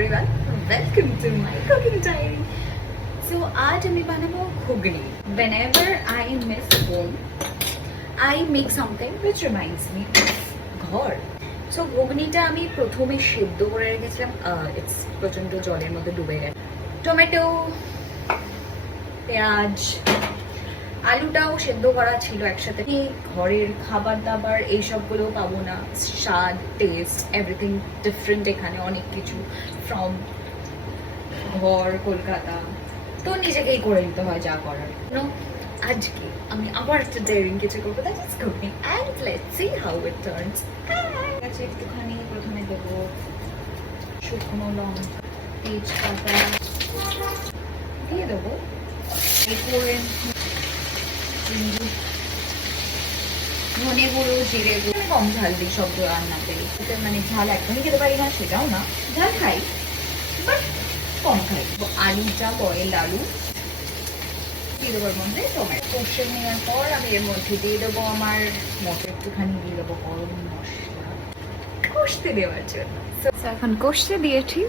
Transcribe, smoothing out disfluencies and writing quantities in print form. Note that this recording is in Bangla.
everyone, welcome to my cooking diary. So आज আমি বানাবো ঘুগনি. Whenever I miss home, I make something which reminds me of ঘর. So ঘুগনিটা আমি প্রথমে সেদ্ধ করে রেখেছিলাম. It's প্রচন্ড জলের মধ্যে ডুবে গেছে. টমেটো, পেঁয়াজ, আলুটাও সেদ্ধ করা ছিল একসাথে. ঘরের খাবার দাবার এইসবগুলো পাবো না, স্বাদ, টেস্ট, এভরিথিং ডিফারেন্ট এখানে, অনেক কিছু ফ্রম ঘর কলকাতা, তো নিজেকেই করে নিতে হয় যা করার. আজকে আমি আবার একটা ডেয়ারিং কিছু করবো, that is cooking, and let's see how it turns. আচ্ছা, একটুখানি প্রথমে দেবো শুকনো লঙ্কা, তেজপাতা দিয়ে দেবো, এরপরে ধনে গুঁড়ো, জিরে গুঁড়ো, কম ঝাল দিই সব রান্নাতে. মানে ঝাল একদমই খেতে পারি না সেটাও না, ঝাল খাই বাট কম খাই. আলুটা বয়েল আলু দিয়ে দেবো, এর মধ্যে টমেটো কষে নেওয়ার পর আমি এর মধ্যে দিয়ে দেবো আমার মতো একটুখানি দিয়ে দেবো গরম মশলা কষতে দেওয়ার জন্য. এখন কষতে দিয়েছি.